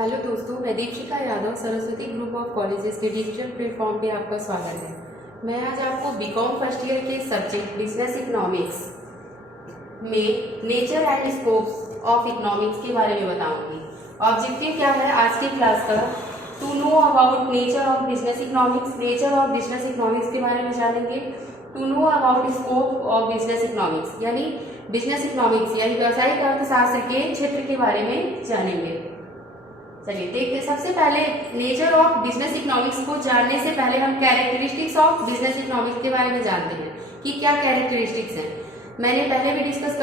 Hello दोस्तों, मैं Dikshita Yadav Saraswati group of colleges के डिजिटल प्लेटफॉर्म पे आपका स्वागत है। मैं आज आपको बीकॉम फर्स्ट ईयर के सब्जेक्ट बिजनेस इकोनॉमिक्स में nature and scope of economics के बारे में बताऊंगी। ऑब्जेक्टिव क्या है आज की क्लास का? To know about nature of business economics. Nature of business economics के बारे में जानेंगे। To know about scope of business economics यानी बिजनेस इकोनॉमिक्स यानी व्यावसायिक अर्थशास्त्र के क्षेत्र के बारे में जानेंगे। चलिए देखते हैं। सबसे पहले नेचर ऑफ बिजनेस इकोनॉमिक्स को जानने से पहले हम कैरेक्टरिस्टिक्स ऑफ बिजनेस इकोनॉमिक्स के बारे में जानते हैं कि क्या कैरेक्टरिस्टिक्स हैं। मैंने पहले भी डिस्कस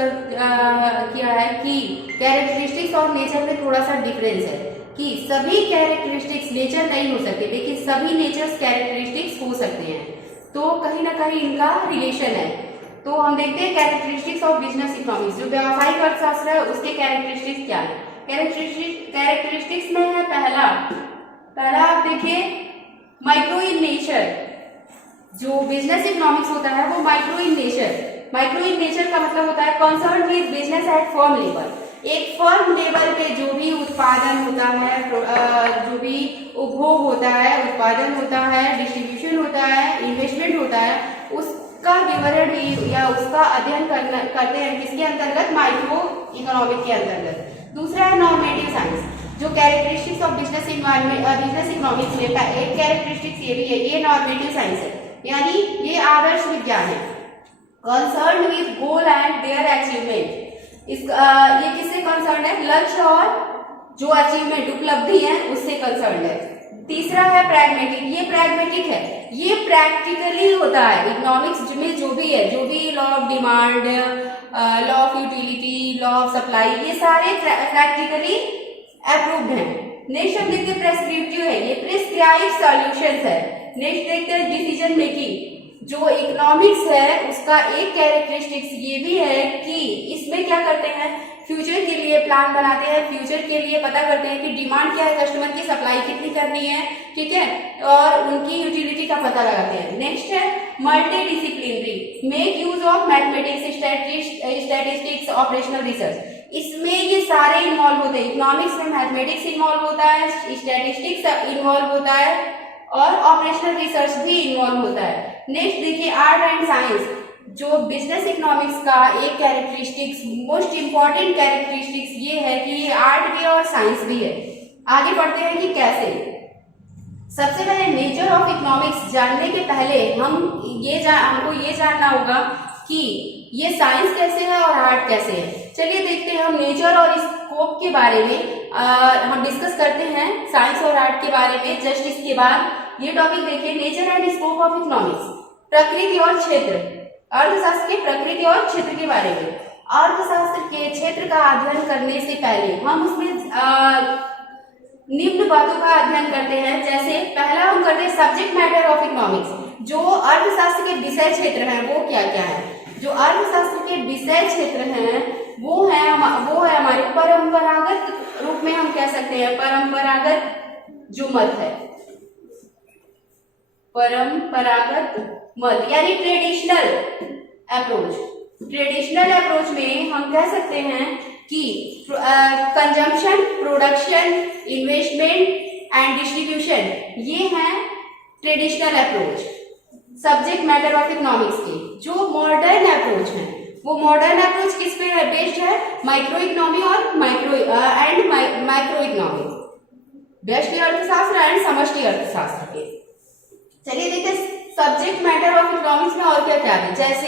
किया है कि कैरेक्टरिस्टिक्स और नेचर में थोड़ा सा डिफरेंस है कि सभी कैरेक्टरिस्टिक्स नेचर नहीं हो सकते, लेकिन सभी नेचर्स कैरेक्टरिस्टिक्स हो सकते हैं, तो कहीं ना कहीं इनका रिलेशन है। तो हम देखते हैं कैरेक्टरिस्टिक्स ऑफ बिजनेस इकोनॉमिक्स। जो व्यावसायिक अर्थशास्त्र है उसके कैरेक्टरिस्टिक्स क्या है। कैरेक्टरिस्टिक्स में है पहला आप देखिए माइक्रो इन नेचर। जो बिजनेस इकोनॉमिक्स होता है वो माइक्रो इन नेचर का मतलब होता है concern with business at firm level. एक फर्म लेवल पे जो भी उत्पादन होता है, जो भी उपभोग होता है, उत्पादन होता है, डिस्ट्रीब्यूशन होता है, इन्वेस्टमेंट होता है, उसका विवरण या उसका अध्ययन करते हैं किसके अंतर्गत? माइक्रो इकोनॉमिक के अंतर्गत। दूसरा है नॉर्मेटिव साइंस। जो कैरेक्टरिस्टिक्स ऑफ बिजनेस इकोनॉमिक्स में एक कैरेक्टरिस्टिक्स ये भी है, ये नॉर्मेटिव साइंस है, यानी ये आदर्श विज्ञान है। Concern with goal and their achievement. ये किससे कंसर्न है? लक्ष्य और जो अचीवमेंट उपलब्धि है उससे कंसर्न है। तीसरा है प्रैग्मेटिक। ये प्रैग्मेटिक है, ये प्रैक्टिकली होता है। इकोनॉमिक्स में जो भी है, जो भी law of demand, law of utility, law of supply, ये सारे प्रैक्टिकली अप्रूव्ड हैं। नेक्स्ट हम देखते हैं प्रेस्क्रिप्टिव है, ये प्रिस्क्राइब सॉल्यूशंस है। नेक्स्ट देखते हैं डिसीजन मेकिंग। जो इकोनॉमिक्स है उसका एक कैरेक्टरिस्टिक्स ये भी है कि इसमें क्या करते हैं? फ्यूचर के लिए प्लान बनाते हैं, फ्यूचर के लिए पता करते हैं कि डिमांड क्या है, कस्टमर की सप्लाई कितनी करनी है, ठीक है, और उनकी यूटिलिटी का पता लगाते हैं। नेक्स्ट है multi disciplinary, make use of mathematics, statistics, operational research. इसमें ये सारे इन्वॉल्व होते हैं। इकोनॉमिक्स में मैथमेटिक्स इन्वॉल्व होता है, स्टैटिस्टिक्स इन्वॉल्व होता है और ऑपरेशनल रिसर्च भी इन्वॉल्व होता है। नेक्स्ट देखिए आर्ट एंड साइंस। जो बिजनेस इकोनॉमिक्स का एक कैरेक्टरिस्टिक्स, मोस्ट इंपॉर्टेंट कैरेक्टरिस्टिक्स ये है कि ये आर्ट भी और साइंस भी है। आगे बढ़ते हैं कि कैसे। सबसे पहले नेचर ऑफ इकोनॉमिक्स जानने के पहले हमको ये जानना होगा कि ये साइंस कैसे है और आर्ट कैसे है। चलिए देखते हैं हम नेचर और स्कोप के बारे में हम डिस्कस करते हैं साइंस और आर्ट के बारे में जस्ट इसके बाद। ये टॉपिक देखिए, nature and scope of economics. प्रकृति और क्षेत्र, अर्थशास्त्र के प्रकृति और क्षेत्र के बारे में। अर्थशास्त्र के क्षेत्र का अध्ययन करने से पहले हम उसमें निम्न बातों का अध्ययन करते हैं। जैसे पहला हम करते हैं सब्जेक्ट मैटर ऑफ इकोनॉमिक्स। जो अर्थशास्त्र के विषय क्षेत्र हैं वो क्या क्या है? जो अर्थशास्त्र के विषय क्षेत्र हैं वो है हमारे परंपरागत रूप में हम कह सकते हैं, परंपरागत जो मत है, परंपरागत मत यानी ट्रेडिशनल अप्रोच। ट्रेडिशनल अप्रोच में हम कह सकते हैं कि consumption, production, investment and distribution, ये हैं traditional approach subject matter of economics के। जो मॉडर्न अप्रोच है वो मॉडर्न अप्रोच किस पे बेस्ड है? माइक्रो इकोनॉमी और माइक्रो इकोनॉमी, व्यष्टि अर्थशास्त्र एंड समष्टि अर्थशास्त्र के। चलिए देखते हैं सब्जेक्ट मैटर ऑफ इकोनॉमिक्स में और क्या क्या है। जैसे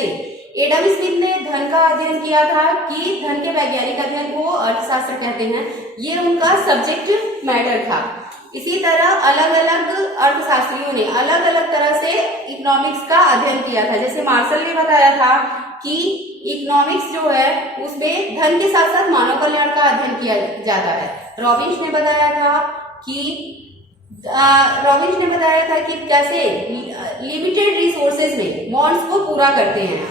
एडम स्मिथ ने धन का अध्ययन किया था कि धन के वैज्ञानिक अध्ययन को अर्थशास्त्र कहते हैं, ये उनका सब्जेक्ट मैटर था। इसी तरह अलग अलग अर्थशास्त्रियों ने अलग अलग तरह से इकोनॉमिक्स का अध्ययन किया था। जैसे मार्शल ने बताया था कि इकोनॉमिक्स जो है उसमें धन के साथ साथ मानव कल्याण का अध्ययन किया जाता है। रॉबिन्स ने बताया था कि कैसे लिमिटेड रिसोर्सेज में वांट्स को पूरा करते हैं।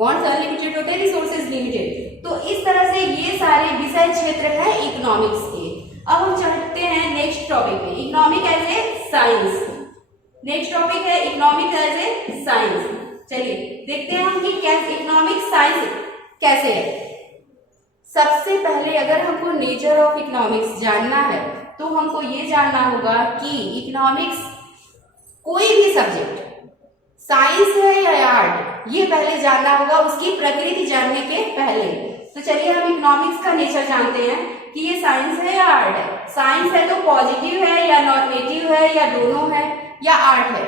वांट्स अनलिमिटेड होते हैं, रिसोर्सेज लिमिटेड। तो इस तरह से ये सारे विषय क्षेत्र हैं इकोनॉमिक्स के। अब हम चलते हैं नेक्स्ट टॉपिक में, economic as a science. Next topic है इकोनॉमिक एज ए साइंस। चलिए देखते हैं हम कि इकोनॉमिक साइंस कैसे है। सबसे पहले अगर हमको नेचर ऑफ इकोनॉमिक्स जानना है तो हमको ये जानना होगा कि इकोनॉमिक्स कोई भी सब्जेक्ट, साइंस है या आर्ट, ये पहले जानना होगा, उसकी प्रकृति जानने के पहले। तो चलिए हम इकोनॉमिक्स का नेचर जानते हैं कि ये साइंस है या आर्ट है। साइंस है तो पॉजिटिव है या नॉर्मेटिव है या दोनों है या आर्ट है।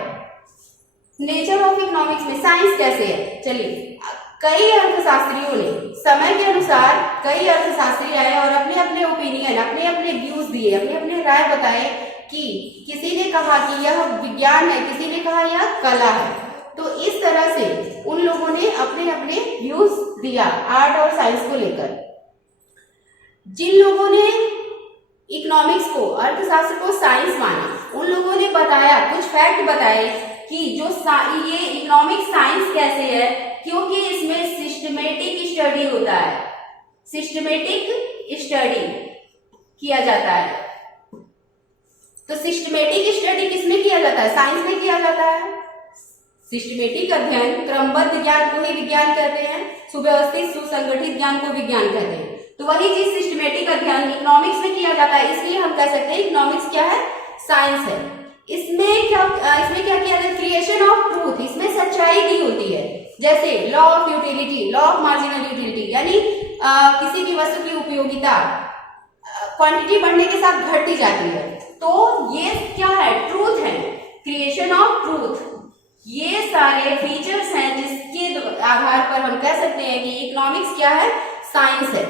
नेचर ऑफ इकोनॉमिक्स में साइंस कैसे है, चलिए कई अर्थशास्त्रियों ने समय के अनुसार कई अर्थशास्त्री आए और अपने अपने ओपिनियन, अपने अपने व्यूज दिए, अपने अपने राय बताए कि किसी ने कहा कि यह विज्ञान है, किसी ने कहा यह कला है। तो इस तरह से उन लोगों ने अपने अपने व्यूज दिया आर्ट और साइंस को लेकर। जिन लोगों ने इकोनॉमिक्स को, अर्थशास्त्र को साइंस माना, उन लोगों ने बताया, कुछ फैक्ट बताए कि जो ये इकोनॉमिक्स साइंस कैसे है, क्योंकि इसमें सिस्टमेटिक स्टडी होता है, सिस्टमेटिक स्टडी किया जाता है। तो सिस्टमेटिक स्टडी किसमें किया जाता है, साइंस में किया जाता है। सिस्टमेटिक अध्ययन, क्रमबद्ध ज्ञान को ही विज्ञान कहते हैं, सुव्यवस्थित सुसंगठित ज्ञान को विज्ञान कहते हैं। तो वही चीज सिस्टमेटिक अध्ययन इकोनॉमिक्स में किया जाता है, इसलिए हम कह सकते हैं इकोनॉमिक्स क्या है, साइंस है। इसमें क्या किया जाता है, क्रिएशन ऑफ ट्रूथ, इसमें सच्चाई की होती है। जैसे law of utility, law of marginal utility, यानी किसी भी वस्तु की उपयोगिता क्वांटिटी बढ़ने के साथ घटती जाती है। तो ये क्या है, ट्रूथ है, क्रिएशन ऑफ ट्रूथ। ये सारे फीचर्स हैं जिसके आधार पर हम कह सकते हैं कि इकोनॉमिक्स क्या है, साइंस है।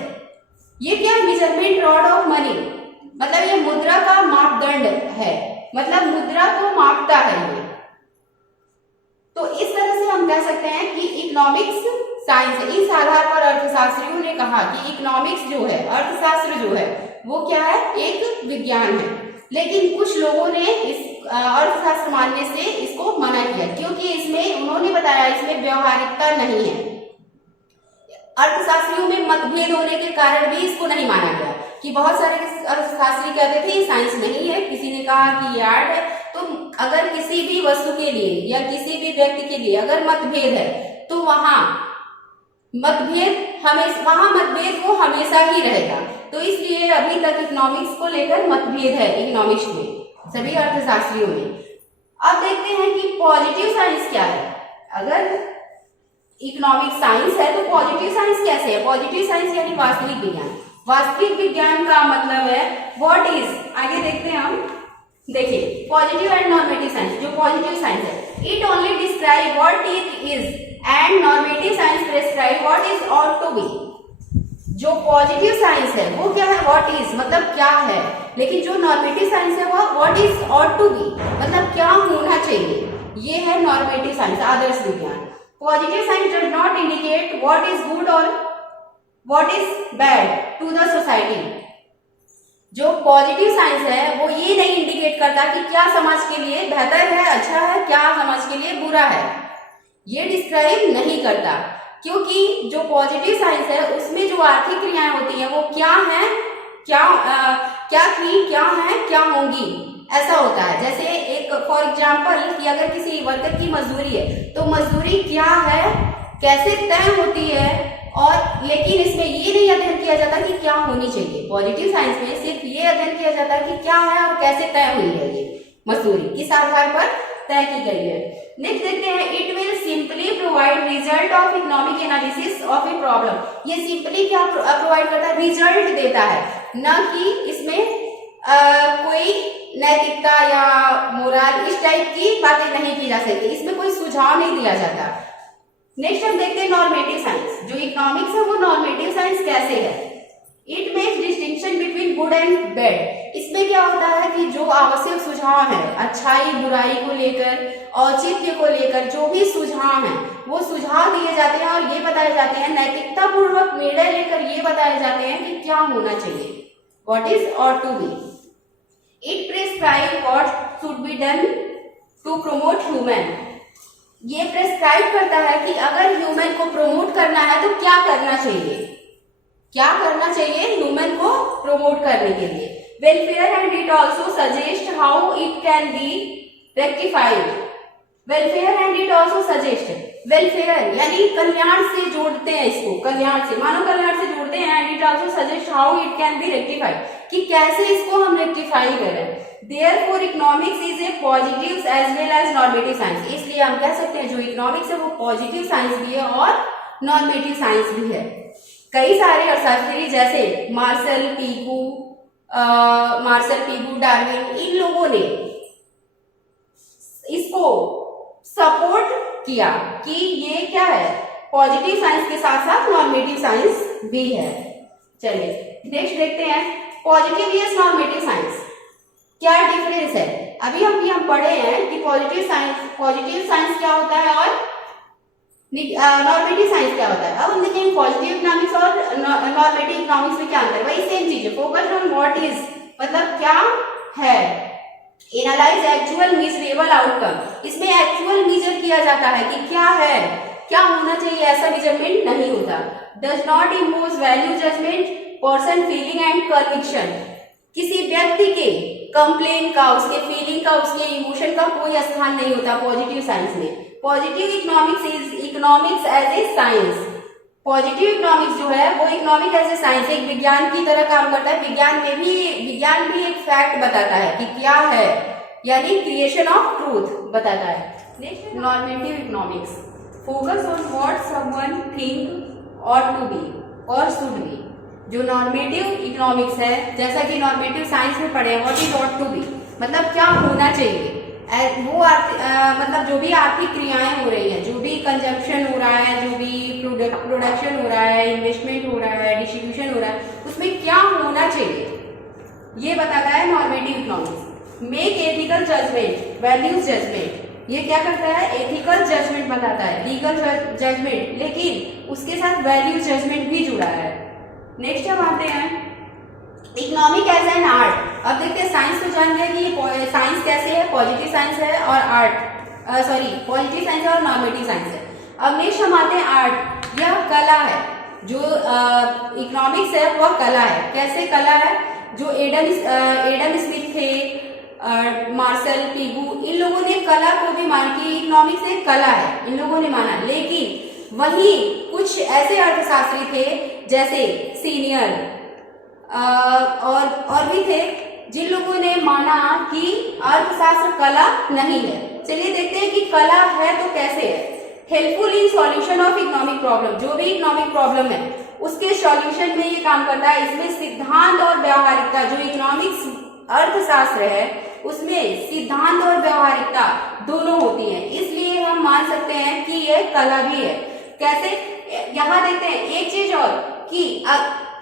ये क्या, मेजरमेंट रॉड ऑफ मनी, मतलब ये मुद्रा का मापदंड है, मतलब मुद्रा को मापता है ये। तो इस तरह से हम कह सकते हैं कि इकोनॉमिक्स साइंस है। इस आधार पर अर्थशास्त्रियों ने कहा कि इकोनॉमिक्स जो है, अर्थशास्त्र जो है, वो क्या है, एक विज्ञान है। लेकिन कुछ लोगों ने इस अर्थशास्त्र मानने से इसको मना किया, क्योंकि इसमें उन्होंने बताया इसमें व्यवहारिकता नहीं है। अर्थशास्त्रियों में मतभेद होने के कारण भी इसको नहीं माना गया, कि बहुत सारे अर्थशास्त्री कहते थे साइंस नहीं है, किसी ने कहा कि ये आर्ट है। तो अगर किसी भी वस्तु के लिए या किसी भी व्यक्ति के लिए अगर मतभेद है तो वहां मतभेद वो हमेशा ही रहेगा। तो इसलिए अभी तक इकोनॉमिक्स को लेकर मतभेद है इकोनॉमिक्स में, सभी अर्थशास्त्रियों में। अब देखते हैं कि पॉजिटिव साइंस क्या है। अगर इकोनॉमिक्स साइंस है तो पॉजिटिव साइंस कैसे है, पॉजिटिव साइंस यानी वास्तविक विज्ञान। वास्तविक विज्ञान का मतलब है व्हाट इज, आगे देखते हैं हम। देखिए पॉजिटिव एंड नॉर्मेटिव साइंस, जो पॉजिटिव साइंस है, it only describe what it is and normative science prescribe what is ought to be. जो पॉजिटिव साइंस है वो क्या है, व्हाट इज मतलब क्या है, लेकिन जो नॉर्मेटिव साइंस है वो what is ought to be मतलब क्या होना चाहिए। ये है नॉर्मेटिव साइंस, आदर्श विज्ञान। Positive science does not indicate what is good और what is bad to the society. जो पॉजिटिव साइंस है वो ये नहीं इंडिकेट करता कि क्या समाज के लिए बेहतर है, अच्छा है, क्या समाज के लिए बुरा है, ये डिस्क्राइब नहीं करता। क्योंकि जो पॉजिटिव साइंस है उसमें जो आर्थिक क्रियाएं होती हैं वो क्या है, क्या थी, क्या है, क्या होंगी, ऐसा होता है। जैसे एक फॉर एग्जाम्पल कि अगर किसी वर्कर की मजदूरी है तो मजदूरी क्या है, कैसे तय होती है, और लेकिन इसमें ये नहीं अध्ययन किया जाता कि क्या होनी चाहिए। पॉजिटिव साइंस में सिर्फ ये अध्ययन किया जाता है कि क्या है और कैसे तय हुई है ये मजदूरी, किस आधार पर तय की गई है। नेक्स्ट देखते हैं, it will simply provide result of economic analysis of a problem. ये सिंपली क्या प्रोवाइड करता है, रिजल्ट देता है, न कि इसमें कोई नैतिकता या मोरल इस टाइप की बातें नहीं की जा सकती, इसमें कोई सुझाव नहीं दिया जाता। नेक्स्ट हम देखते हैं नॉर्मेटिव साइंस। जो इकोनॉमिक्स है वो नॉर्मेटिव साइंस कैसे है, it makes distinction between good and bad. इसमें क्या होता है कि जो आवश्यक सुझाव है, अच्छाई बुराई को लेकर, औचित्य को लेकर जो भी सुझाव है वो सुझाव दिए जाते हैं और ये बताए जाते हैं, नैतिकता पूर्वक निर्णय लेकर ये बताए जाते हैं कि क्या होना चाहिए, what is ought to be. It prescribe what should be done to promote human. ये प्रिस्क्राइब करता है कि अगर ह्यूमन को प्रमोट करना है तो क्या करना चाहिए, क्या करना चाहिए ह्यूमन को प्रमोट करने के लिए। Welfare and it also suggest how it can be rectified. Welfare and it also suggest, welfare यानी कल्याण से जोड़ते हैं इसको, कल्याण से, मानव कल्याण से जोड़ते बोलते हैं and it also suggest how it can be rectified, कि कैसे इसको हम रेक्टिफाई करें। Therefore economics is a positive as well as normative science, इसलिए हम कह सकते हैं जो इकोनॉमिक्स है वो पॉजिटिव साइंस भी है और नॉर्मेटिव साइंस भी है। कई सारे अर्थशास्त्री जैसे मार्शल पीगू, डार्विन, इन लोगों ने इसको सपोर्ट किया कि ये क्या है, पॉजिटिव साइंस के साथ साथ नॉर्मेटिव साइंस भी है। चलिए नेक्स्ट देखते हैं पॉजिटिव वर्सेस नॉर्मेटिव साइंस क्या डिफरेंस है। अभी हम पढ़े हैं कि पॉजिटिव साइंस क्या होता है और नॉर्मेटिव साइंस क्या होता है। अब हम देखेंगे पॉजिटिव इकोनॉमिक्स और नॉर्मेटिव इकोनॉमिक्स में क्या अंतर है। वही सेम चीज है, फोकस ऑन व्हाट इज, मतलब क्या है। एनालाइज एक्चुअल मेजरेबल आउटकम, इसमें एक्चुअल मेजर किया जाता है कि क्या है, क्या होना चाहिए, ऐसा मेजरमेंट नहीं होता। Does not impose value judgement, person feeling and conviction, किसी व्यक्ति के कंप्लेन का, उसके फीलिंग का, उसके इमोशन का कोई स्थान नहीं होता पॉजिटिव साइंस में। Positive economics is economics as a science, positive economics जो है वो इकोनॉमिक एज ए साइंस, एक विज्ञान की तरह काम करता है। विज्ञान भी एक फैक्ट बताता है कि क्या है, यानी क्रिएशन ऑफ ट्रूथ बताता है। Normative economics focus on what someone think और टू बी और शुड बी। जो नॉर्मेटिव इकोनॉमिक्स है, जैसा कि नॉर्मेटिव साइंस में पढ़े, what is ought to be, मतलब क्या होना चाहिए, वो मतलब जो भी आर्थिक क्रियाएं हो रही हैं, जो भी कंजम्पशन हो रहा है, जो भी प्रोडक्शन हो रहा है, इन्वेस्टमेंट हो रहा है, डिस्ट्रीब्यूशन हो रहा है, उसमें क्या होना चाहिए, ये बताता है normative economics. Make ethical judgement, values judgement, ये क्या करता है, एथिकल जजमेंट बताता है, लीगल जजमेंट, लेकिन उसके साथ वैल्यूज जजमेंट भी जुड़ा है। नेक्स्ट हम आते हैं इकोनॉमिक एज एन आर्ट। अब देखते हैं साइंस तो जान गए कि साइंस कैसे है, पॉजिटिव साइंस है और पॉजिटिव साइंस है और नॉर्मेटिव साइंस है। अब नेक्स्ट हम आते हैं आर्ट, यह कला है। जो इकोनॉमिक्स है वह कला है। कैसे कला है, जो एडम स्मिथ थे, मार्शल पीगू, इन लोगों ने कला को भी मान कि इकोनॉमिक्स एक कला है, इन लोगों ने माना। लेकिन वहीं कुछ ऐसे अर्थशास्त्री थे जैसे सीनियर और भी थे जिन लोगों ने माना कि अर्थशास्त्र कला नहीं है। चलिए देखते हैं कि कला है तो कैसे है। Helpful in solution of economic problem, जो भी इकोनॉमिक प्रॉब्लम है उसके सॉल्यूशन में ये काम करता है। इसमें सिद्धांत और व्यावहारिकता, जो इकोनॉमिक्स अर्थशास्त्र है उसमें सिद्धांत और व्यावहारिकता दोनों होती है, इसलिए हम मान सकते हैं कि ये कला भी है। कैसे, यहाँ देखते हैं एक चीज और कि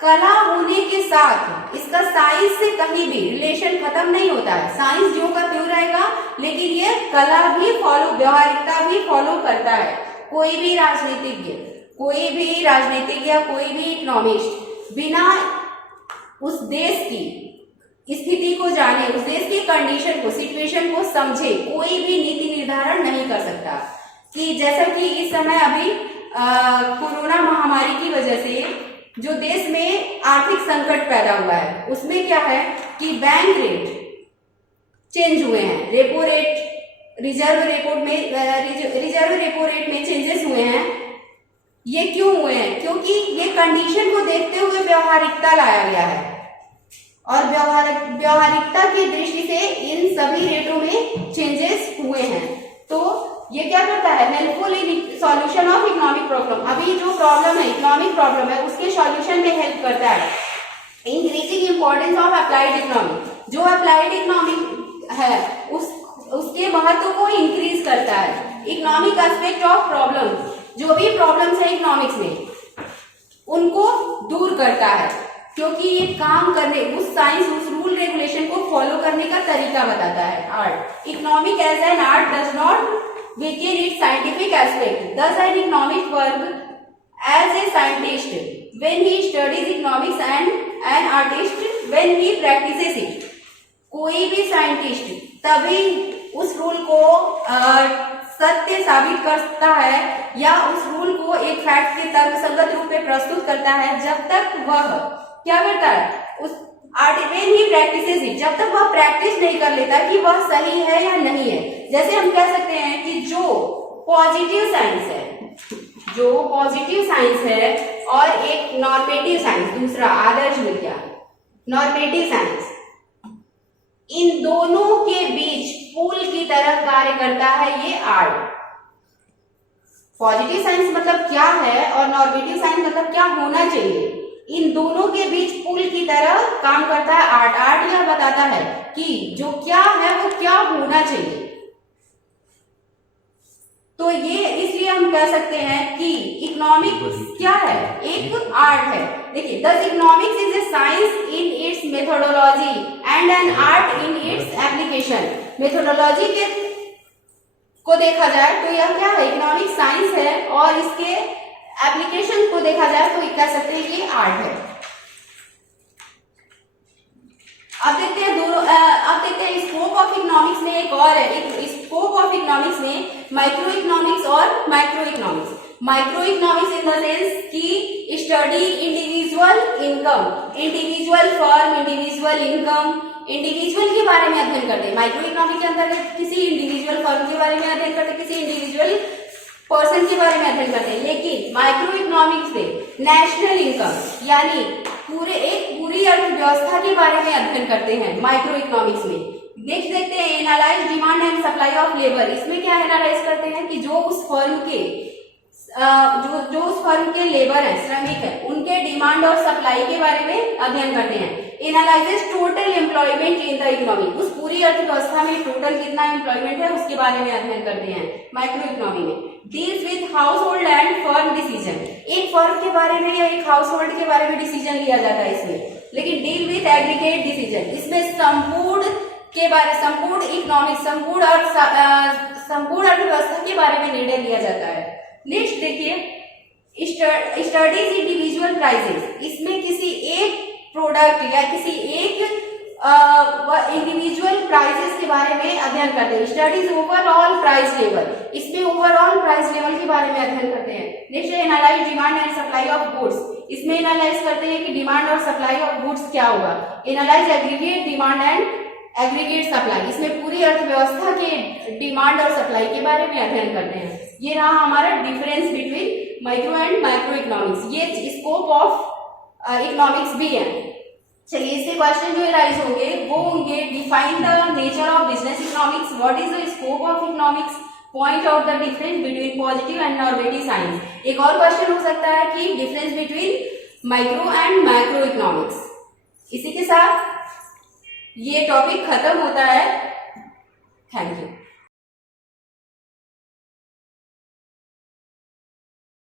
कला होने के साथ इसका साइंस से कहीं भी रिलेशन खत्म नहीं होता है। साइंस जो का त्यों रहेगा, लेकिन ये कला भी व्यावहारिकता भी फॉलो करता है। कोई भी राजनीतिज्ञ या कोई भी इकोनॉमिस्ट बिना उस देश की स्थिति को जाने, उस देश की कंडीशन को, सिचुएशन को समझे, कोई भी नीति निर्धारण नहीं कर सकता। कि जैसा कि इस समय अभी कोरोना महामारी की वजह से जो देश में आर्थिक संकट पैदा हुआ है, उसमें क्या है कि बैंक रेट चेंज हुए हैं, repo rate, reserve repo rate में चेंजेस हुए हैं। ये क्यों हुए हैं, क्योंकि ये कंडीशन को देखते हुए व्यवहारिकता लाया गया है और व्यवहारिकता की दृष्टि से इन सभी रेटों में चेंजेस हुए हैं। तो ये क्या करता है, helpful in solution of economic problem. अभी जो प्रॉब्लम है, इकोनॉमिक प्रॉब्लम है, उसके सॉल्यूशन में हेल्प करता है। Increasing importance of applied economic, जो अप्लाइड इकोनॉमिक है उसके महत्व को इंक्रीज करता है। इकोनॉमिक एस्पेक्ट ऑफ प्रॉब्लम, जो भी प्रॉब्लम्स है इकोनॉमिक्स में उनको दूर करता है, क्योंकि ये काम करने, उस साइंस, उस रूल रेगुलेशन को फॉलो करने का तरीका बताता है। Art, economic as an art does not weaken its scientific aspect. Thus, an economic work as a scientist when he studies economics and an artist when he practices it. कोई भी scientist तभी उस rule को सत्य साबित करता है या उस रूल को एक फैक्ट के तर्कसंगत रूप में प्रस्तुत करता है जब तक वह क्या करता है, उस when he practices it, जब तक वह प्रैक्टिस नहीं कर लेता कि वह सही है या नहीं है। जैसे हम कह सकते हैं कि जो पॉजिटिव साइंस है और एक नॉर्मेटिव साइंस, दूसरा आदर्श विज्ञान, नॉर्मेटिव साइंस, इन दोनों के बीच पुल की तरह कार्य करता है ये आर्ट। पॉजिटिव साइंस मतलब क्या है और नॉर्मेटिव साइंस मतलब क्या होना चाहिए, इन दोनों के बीच पुल की तरह काम करता है आर्ट। आर्ट यह बताता है कि जो क्या है वो क्या होना चाहिए। तो ये इसलिए हम कह सकते हैं कि इकोनॉमिक्स क्या है, एक आर्ट है। देखिए, दस economics is A science in its methodology and an art in its application. Methodology के को देखा जाए तो यह क्या है, इकोनॉमिक साइंस है, और इसके एप्लीकेशन को देखा जाए तो कह सकते हैं कि आर्ट है। अब देखते हैं स्कोप ऑफ इकोनॉमिक्स में एक और है, स्कोप ऑफ इकोनॉमिक्स में माइक्रो इकोनॉमिक्स और micro economics. Micro economics in the sense की study individual income, individual firm, individual income, individual के बारे में अध्ययन करते हैं। माइक्रो इकोनॉमिक के अंतर्गत किसी इंडिविजुअल फर्म के बारे में अध्ययन करते हैं, किसी इंडिविजुअल पर्सन के बारे में अध्ययन करते हैं। लेकिन माइक्रो इकोनॉमिक्स में नेशनल इनकम यानी पूरी अर्थव्यवस्था के बारे में अध्ययन करते हैं माइक्रो इकोनॉमिक्स में। नेक्स्ट देखते हैं analyse demand and supply of labour. इसमें क्या एनालाइज करते हैं कि जो उस फर्म के लेबर है, श्रमिक है, उनके डिमांड और सप्लाई के बारे में अध्ययन करते हैं। Analyses total employment in the economy, उस पूरी अर्थव्यवस्था में टोटल कितना एम्प्लॉयमेंट है उसके बारे में अध्ययन करते हैं माइक्रो इकोनॉमी में। Deals with house hold and firm decision, एक फर्म के बारे में या एक हाउस होल्ड के बारे में डिसीजन लिया जाता है इसमें। लेकिन डील विद एग्रीगेट डिसीजन, इसमें संपूर्ण इकोनॉमिक, संपूर्ण अर्थव्यवस्था के बारे में निर्णय लिया जाता है। नेक्स्ट देखिए, स्टडीज इंडिविजुअल प्राइसेस, इसमें किसी एक प्रोडक्ट या किसी एक इंडिविजुअल प्राइसेस के बारे में अध्ययन करते हैं। स्टडीज ओवरऑल प्राइस लेवल, इसमें ओवरऑल प्राइस लेवल के बारे में अध्ययन करते हैं। Next analyse demand and supply of goods, इसमें एनालाइज करते हैं कि डिमांड और सप्लाई ऑफ गुड्स क्या होगा। Analyse aggregate demand and aggregate supply, इसमें पूरी अर्थव्यवस्था के डिमांड और सप्लाई के बारे में अध्ययन करते हैं। ये रहा हमारा difference between micro and micro economics. ये स्कोप ऑफ इकोनॉमिक्स भी है। चलिए, इससे क्वेश्चन जो राइज होंगे वो होंगे, define the nature of business economics, what is the scope of economics, point out the difference between positive and normative science. एक और क्वेश्चन हो सकता है कि difference between micro and micro economics. इसी के साथ ये टॉपिक खत्म होता है। Thank you.